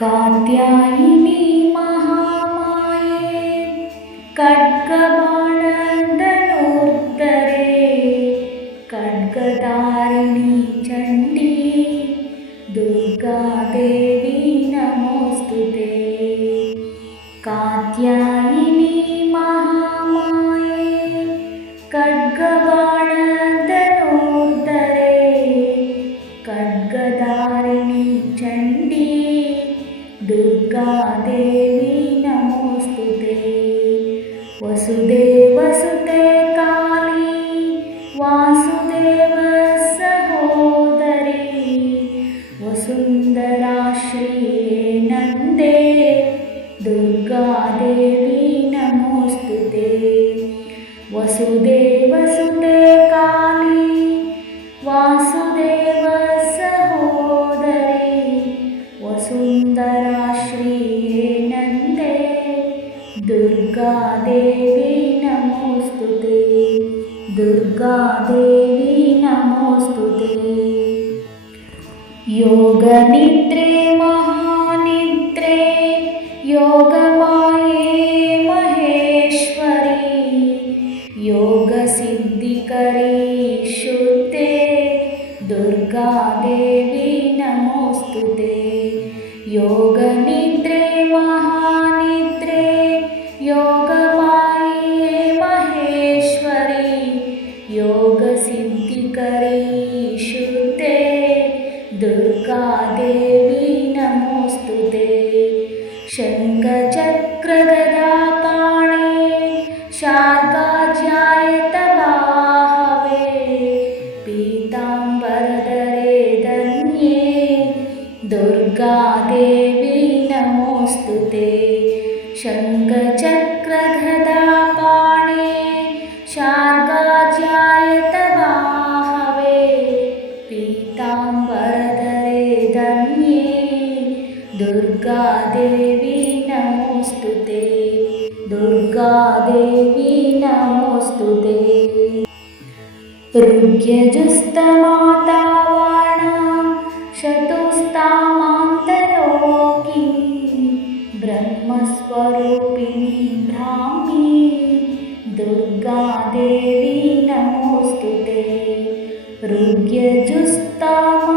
कात्यायिनी महामाये खड्गबाणधनुर्धरे खड्गधारिणी चण्डी दुर्गादेवी नमोऽस्तु ते। कात्यायिनी महामाये दुर्गादेवी नमोऽस्तु ते। वसुदेवसुते काली। वासुदेवसहोदरी वसुन्धराश्रिये नन्दे। दुर्गादेवी नमोऽस्तु ते। वसुदेवसुते काली। वासुदेवसहोदरी वसुन्धराश्रिये दुर्गादेवी नमोऽस्तु ते। योगनिद्रे महानिद्रे योगमाये महेश्वरी योगसिद्धिकरी शुद्धे दुर्गादेवी नमोऽस्तु ते। योगनिद्रे दुर्गादेवी नमोऽस्तु ते। शङ्खचक्रगदापाणे शार्गाज्यायतबाहवे पीताम्बरधरे धन्ये। दुर्गादेवी नमोऽस्तु ते। शङ्खचक्रगदापाणे दुर्गादेवी नमोऽस्तु ते। ऋग्यजुस्तमाता वाणा शतुस्तामान्तरोकिनी ब्रह्मस्वरूपिणी ब्राह्मी दुर्गादेवी नमोऽस्तु ते। ऋग्यजुस्तामाता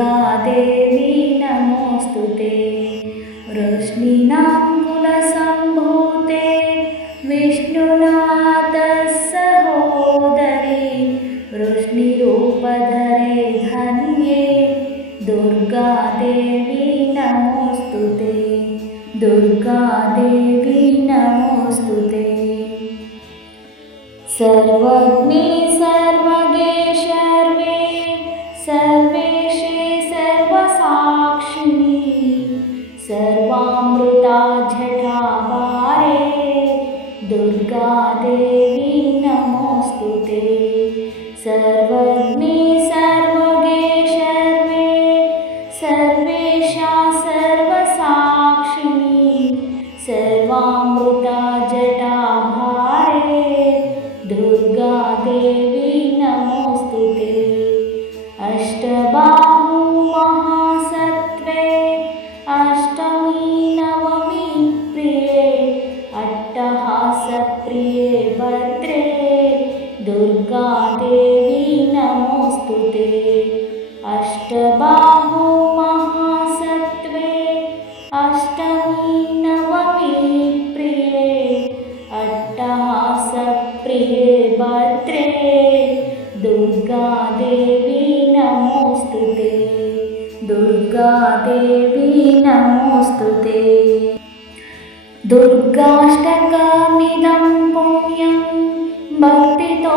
दुर्गादेवी नमोऽस्तु ते। वृष्णीनां कुलसम्भूते विष्णुनाथसहोदरे वृष्णिरूपधरे धन्ये दुर्गादेवी नमोऽस्तु ते। दुर्गादेवी नमोऽस्तु ते। सर्वज्ञे सर्वामृता जटाभारे दुर्गादेवी नमोऽस्तु ते। अष्टबाहु महासत्त्वे अष्टमी नवमी प्रिये अट्टहासप्रिये भद्रे दुर्गादेवी दुर्गादेवी नमोऽस्तु ते। दुर्गाष्टकमिदं पुण्यं भक्तितो